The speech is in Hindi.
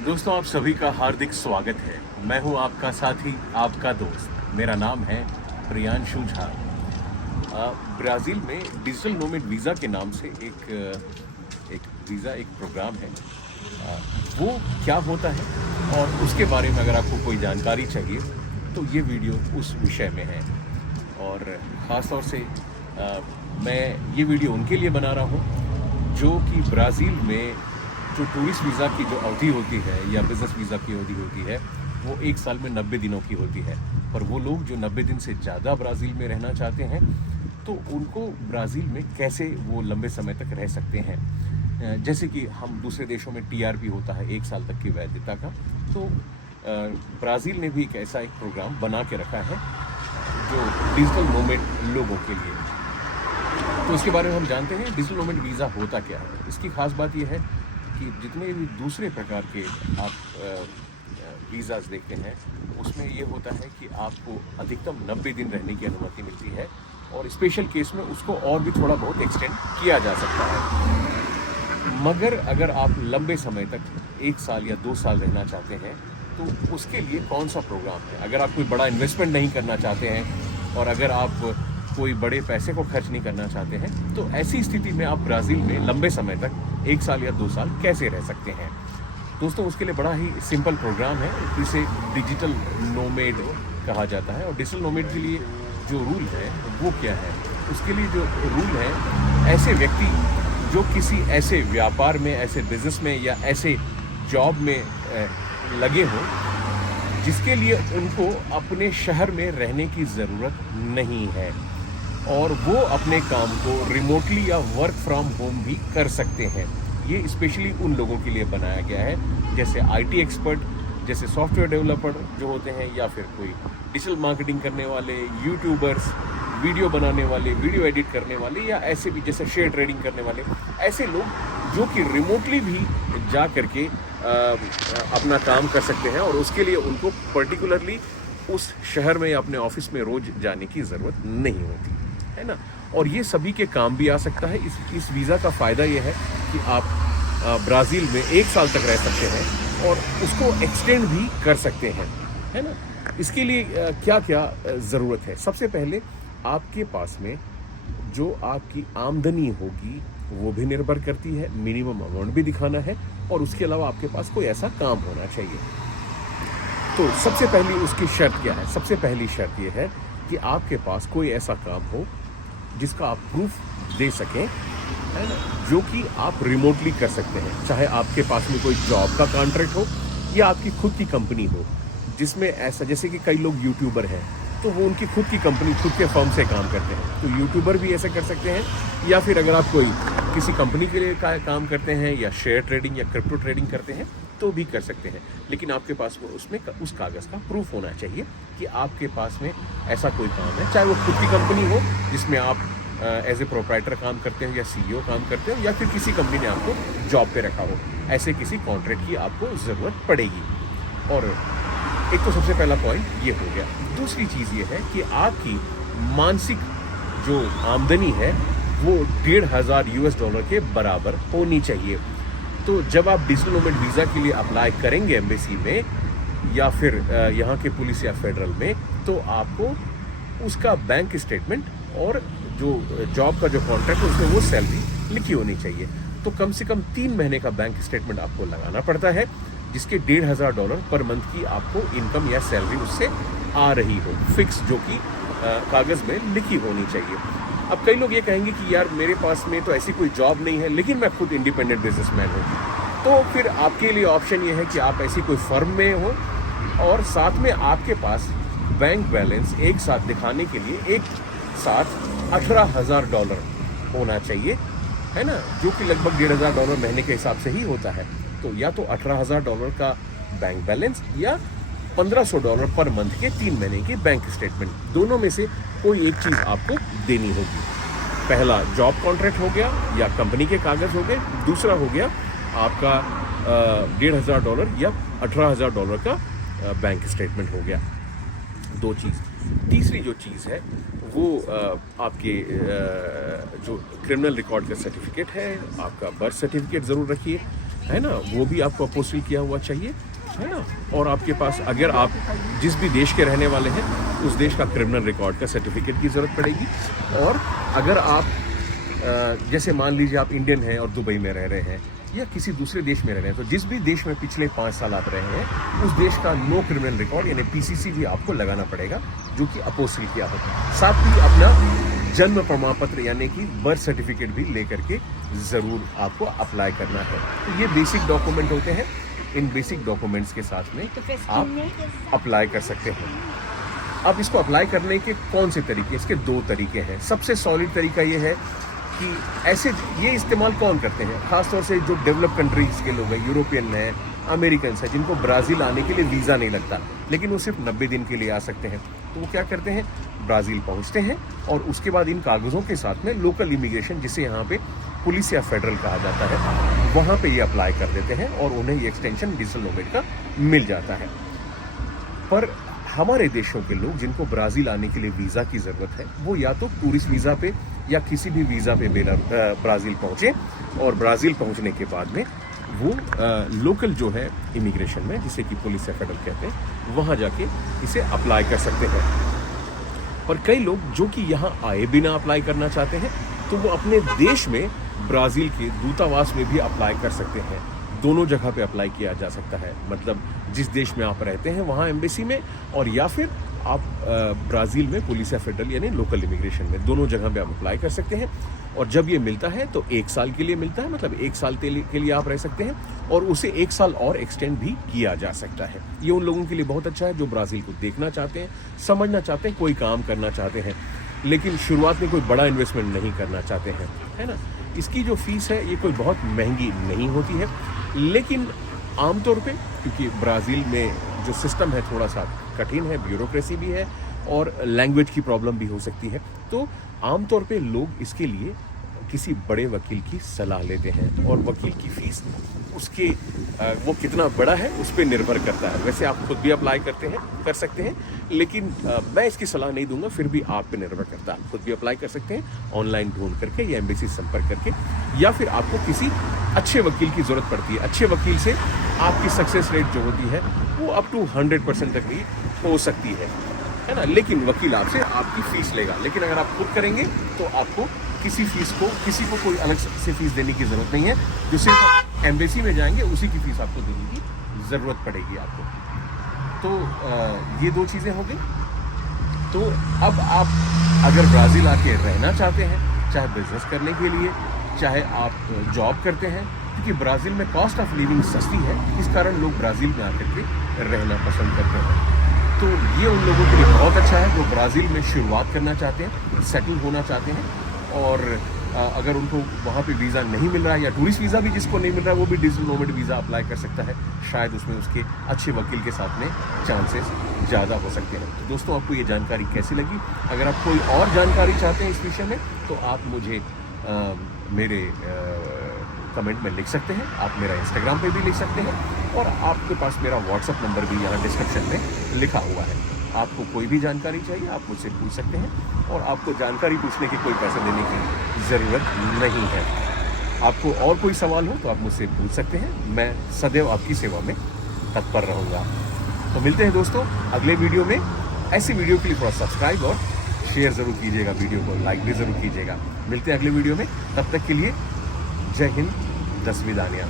दोस्तों, आप सभी का हार्दिक स्वागत है। मैं हूं आपका साथी, आपका दोस्त। मेरा नाम है प्रियांशु झा। ब्राज़ील में डिजिटल नोमैड वीज़ा के नाम से एक प्रोग्राम है। वो क्या होता है और उसके बारे में अगर आपको कोई जानकारी चाहिए तो ये वीडियो उस विषय में है। और ख़ास तौर से मैं ये वीडियो उनके लिए बना रहा हूँ जो कि ब्राज़ील में जो टूरिस्ट वीज़ा की जो अवधि होती है या बिज़नेस वीज़ा की अवधि होती है, वो 1 साल में 90 दिनों की होती है। पर वो लोग जो 90 दिन से ज़्यादा ब्राज़ील में रहना चाहते हैं, तो उनको ब्राज़ील में कैसे वो लंबे समय तक रह सकते हैं। जैसे कि हम दूसरे देशों में टीआरपी होता है 1 साल तक की वैधता का, तो ब्राज़ील ने भी एक ऐसा एक प्रोग्राम बना के रखा है जो डिजिटल नोमैड लोगों के लिए। तो इसके बारे में हम जानते हैं डिजिटल नोमैड वीज़ा होता क्या है। इसकी ख़ास बात यह है कि जितने भी दूसरे प्रकार के आप वीज़ाज़ देखते हैं, उसमें ये होता है कि आपको अधिकतम 90 दिन रहने की अनुमति मिलती है और स्पेशल केस में उसको और भी थोड़ा बहुत एक्सटेंड किया जा सकता है। मगर अगर आप लंबे समय तक 1 साल या 2 साल रहना चाहते हैं, तो उसके लिए कौन सा प्रोग्राम है। अगर आप कोई बड़ा इन्वेस्टमेंट नहीं करना चाहते हैं और अगर आप कोई बड़े पैसे को खर्च नहीं करना चाहते हैं, तो ऐसी स्थिति में आप ब्राज़ील में लंबे समय तक 1 साल या 2 साल कैसे रह सकते हैं। दोस्तों, उसके लिए बड़ा ही सिंपल प्रोग्राम है, जिसे डिजिटल नोमैड कहा जाता है। और डिजिटल नोमैड के लिए जो रूल है वो क्या है, उसके लिए जो रूल है, ऐसे व्यक्ति जो किसी ऐसे व्यापार में, ऐसे बिजनेस में या ऐसे जॉब में लगे हों जिसके लिए उनको अपने शहर में रहने की ज़रूरत नहीं है और वो अपने काम को रिमोटली या वर्क फ्रॉम होम भी कर सकते हैं। ये स्पेशली उन लोगों के लिए बनाया गया है, जैसे आईटी एक्सपर्ट, जैसे सॉफ्टवेयर डेवलपर जो होते हैं, या फिर कोई डिजिटल मार्केटिंग करने वाले, यूट्यूबर्स, वीडियो बनाने वाले, वीडियो एडिट करने वाले, या ऐसे भी जैसे शेयर ट्रेडिंग करने वाले, ऐसे लोग जो कि रिमोटली भी जा करके अपना काम कर सकते हैं और उसके लिए उनको पर्टिकुलरली उस शहर में या अपने ऑफिस में रोज जाने की ज़रूरत नहीं होती है ना। और ये सभी के काम भी आ सकता है। इस वीज़ा का फ़ायदा ये है कि आप ब्राज़ील में 1 साल तक रह सकते हैं और उसको एक्सटेंड भी कर सकते हैं, है ना। इसके लिए क्या क्या ज़रूरत है। सबसे पहले आपके पास में जो आपकी आमदनी होगी वो भी निर्भर करती है, मिनिमम अमाउंट भी दिखाना है और उसके अलावा आपके पास कोई ऐसा काम होना चाहिए। तो सबसे पहली उसकी शर्त क्या है। सबसे पहली शर्त ये है कि आपके पास कोई ऐसा काम हो जिसका आप प्रूफ दे सकें, है ना, जो कि आप रिमोटली कर सकते हैं। चाहे आपके पास में कोई जॉब का कॉन्ट्रैक्ट हो या आपकी खुद की कंपनी हो, जिसमें ऐसा, जैसे कि कई लोग यूट्यूबर हैं तो वो उनकी खुद की कंपनी, खुद के फर्म से काम करते हैं, तो यूट्यूबर भी ऐसे कर सकते हैं। या फिर अगर आप कोई किसी कंपनी के लिए काम करते हैं या शेयर ट्रेडिंग या क्रिप्टो ट्रेडिंग करते हैं तो भी कर सकते हैं। लेकिन आपके पास वो उसमें उस कागज़ का प्रूफ होना चाहिए कि आपके पास में ऐसा कोई काम है, चाहे वो खुद की कंपनी हो जिसमें आप एज ए प्रोप्राइटर काम करते हो या सीईओ काम करते हो, या फिर किसी कंपनी ने आपको जॉब पे रखा हो, ऐसे किसी कॉन्ट्रैक्ट की आपको ज़रूरत पड़ेगी। और एक तो सबसे पहला पॉइंट ये हो गया। दूसरी चीज़ ये है कि आपकी मानसिक जो आमदनी है वो $1,500 के बराबर होनी चाहिए। तो जब आप डिजिटल नोमैड वीज़ा के लिए अप्लाई करेंगे एम्बेसी में या फिर यहाँ के पुलिस या फेडरल में, तो आपको उसका बैंक स्टेटमेंट और जो जॉब का जो कॉन्ट्रैक्ट है उसमें वो सैलरी लिखी होनी चाहिए। तो कम से कम 3 महीने का बैंक स्टेटमेंट आपको लगाना पड़ता है, जिसके $1,500 पर मंथ की आपको इनकम या सैलरी उससे आ रही हो, फिक्स, जो कि कागज़ में लिखी होनी चाहिए। अब कई लोग ये कहेंगे कि यार मेरे पास में तो ऐसी कोई जॉब नहीं है, लेकिन मैं खुद इंडिपेंडेंट बिजनेसमैन हूँ। तो फिर आपके लिए ऑप्शन ये है कि आप ऐसी कोई फर्म में हो और साथ में आपके पास बैंक बैलेंस एक साथ दिखाने के लिए एक साथ $18,000 होना चाहिए, है ना, जो कि लगभग $1,500 महीने के हिसाब से ही होता है। तो या तो $18,000 का बैंक बैलेंस या $1,500 पर मंथ के 3 महीने की बैंक स्टेटमेंट, दोनों में से कोई एक चीज़ आपको देनी होगी। पहला जॉब कॉन्ट्रैक्ट हो गया या कंपनी के कागज़ हो गए, दूसरा हो गया आपका $1,500 या $18,000 का बैंक स्टेटमेंट हो गया। 2 चीज़। तीसरी जो चीज़ है वो आपके जो क्रिमिनल रिकॉर्ड का सर्टिफिकेट है, आपका बर्थ सर्टिफिकेट ज़रूर रखिए, है ना, वो भी आपको अपोस्टिल किया हुआ चाहिए, है ना। और आपके पास अगर आप जिस भी देश के रहने वाले हैं उस देश का क्रिमिनल रिकॉर्ड का सर्टिफिकेट की ज़रूरत पड़ेगी। और अगर आप जैसे मान लीजिए आप इंडियन हैं और दुबई में रह रहे हैं या किसी दूसरे देश में रह रहे हैं, तो जिस भी देश में पिछले 5 साल आप रहे हैं उस देश का नो क्रिमिनल रिकॉर्ड यानी पीसीसी भी आपको लगाना पड़ेगा, जो कि अपोस्टिल किया होगा। साथ ही अपना जन्म प्रमाण पत्र यानी कि बर्थ सर्टिफिकेट भी लेकर के ज़रूर आपको अप्लाई करना है। तो ये बेसिक डॉक्यूमेंट होते हैं, इन बेसिक डॉक्यूमेंट्स के साथ में आप अप्लाई कर सकते हैं। अब इसको अप्लाई करने के कौन से तरीके, इसके 2 तरीके हैं। सबसे सॉलिड तरीका ये है कि ऐसे ये इस्तेमाल कौन करते हैं, खासतौर से जो डेवलप कंट्रीज के लोग हैं, यूरोपियन हैं, अमेरिकन हैं, जिनको ब्राज़ील आने के लिए वीज़ा नहीं लगता, लेकिन वो सिर्फ 90 दिन के लिए आ सकते हैं। तो वो क्या करते हैं, ब्राज़ील पहुंचते हैं और उसके बाद इन कागज़ों के साथ में लोकल इमिग्रेशन, जिसे यहाँ पे पुलिस या फेडरल कहा जाता है, वहाँ पे ये अप्लाई कर देते हैं और उन्हें ये एक्सटेंशन डिजिटल नोमैड का मिल जाता है। पर हमारे देशों के लोग जिनको ब्राज़ील आने के लिए वीज़ा की ज़रूरत है, वो या तो टूरिस्ट वीज़ा पे या किसी भी वीज़ा पे ब्राज़ील पहुँचे और ब्राज़ील पहुँचने के बाद में वो लोकल जो है इमिग्रेशन में, जिसे कि पुलिस या फेडरल कहते हैं, वहाँ जाके इसे अप्लाई कर सकते हैं। पर कई लोग जो कि यहाँ आए बिना अप्लाई करना चाहते हैं, तो वो अपने देश में ब्राज़ील के दूतावास में भी अप्लाई कर सकते हैं। दोनों जगह पे अप्लाई किया जा सकता है, मतलब जिस देश में आप रहते हैं वहाँ एम्बेसी में, और या फिर आप ब्राज़ील में पुलिस या फेडरल यानी लोकल इमिग्रेशन में, दोनों जगह पे आप अप्लाई कर सकते हैं। और जब ये मिलता है तो 1 साल के लिए मिलता है, मतलब 1 साल के लिए आप रह सकते हैं और उसे 1 साल और एक्सटेंड भी किया जा सकता है। ये उन लोगों के लिए बहुत अच्छा है जो ब्राज़ील को देखना चाहते हैं, समझना चाहते हैं, कोई काम करना चाहते हैं, लेकिन शुरुआत में कोई बड़ा इन्वेस्टमेंट नहीं करना चाहते हैं, है ना। इसकी जो फीस है ये कोई बहुत महंगी नहीं होती है, लेकिन आमतौर पे क्योंकि ब्राज़ील में जो सिस्टम है थोड़ा सा कठिन है, ब्यूरोक्रेसी भी है और लैंग्वेज की प्रॉब्लम भी हो सकती है, तो आमतौर पे लोग इसके लिए किसी बड़े वकील की सलाह लेते हैं और वकील की फ़ीस उसके वो कितना बड़ा है उस पर निर्भर करता है। वैसे आप खुद भी अप्लाई कर सकते हैं, लेकिन मैं इसकी सलाह नहीं दूंगा, फिर भी आप पे निर्भर करता है। आप खुद भी अप्लाई कर सकते हैं ऑनलाइन ढूंढ करके या एम्बेसी संपर्क करके, या फिर आपको किसी अच्छे वकील की ज़रूरत पड़ती है। अच्छे वकील से आपकी सक्सेस रेट जो होती है वो अप टू 100% तक भी हो सकती है ना। लेकिन वकील आपसे आपकी फ़ीस लेगा, लेकिन अगर आप खुद करेंगे तो आपको किसी को कोई अलग से फीस देने की ज़रूरत नहीं है। जो सिर्फ एम्बेसी में जाएंगे उसी की फ़ीस आपको देने की ज़रूरत पड़ेगी आपको। तो ये 2 चीज़ें हो गई। तो अब आप अगर ब्राज़ील आके रहना चाहते हैं, चाहे बिजनेस करने के लिए, चाहे आप जॉब करते हैं, क्योंकि ब्राज़ील में कॉस्ट ऑफ लिविंग सस्ती है, इस कारण लोग ब्राज़ील में आकर के रहना पसंद करते हैं। तो ये उन लोगों के लिए बहुत अच्छा है जो ब्राज़ील में शुरुआत करना चाहते हैं, सेटल होना चाहते हैं, और अगर उनको वहाँ पे वीज़ा नहीं मिल रहा है या टूरिस्ट वीज़ा भी जिसको नहीं मिल रहा है, वो भी डिजिटल नोमैड वीज़ा अप्लाई कर सकता है। शायद उसमें उसके अच्छे वकील के साथ में चांसेस ज़्यादा हो सकते हैं। तो दोस्तों, आपको ये जानकारी कैसी लगी? अगर आप कोई और जानकारी चाहते हैं इस विषय में तो आप मुझे मेरे कमेंट में लिख सकते हैं। आप मेरा इंस्टाग्राम पे भी लिख सकते हैं, और आपके पास मेरा व्हाट्सअप नंबर भी यहाँ डिस्क्रिप्शन में लिखा हुआ है। आपको कोई भी जानकारी चाहिए आप मुझसे पूछ सकते हैं, और आपको जानकारी पूछने के कोई पैसे देने की ज़रूरत नहीं है। आपको और कोई सवाल हो तो आप मुझसे पूछ सकते हैं, मैं सदैव आपकी सेवा में तत्पर रहूँगा। तो मिलते हैं दोस्तों अगले वीडियो में। ऐसी वीडियो के लिए थोड़ा सब्सक्राइब और शेयर ज़रूर कीजिएगा, वीडियो को लाइक भी ज़रूर कीजिएगा। मिलते हैं अगले वीडियो में, तब तक के लिए जय हिंद, 10 विदानियाँ।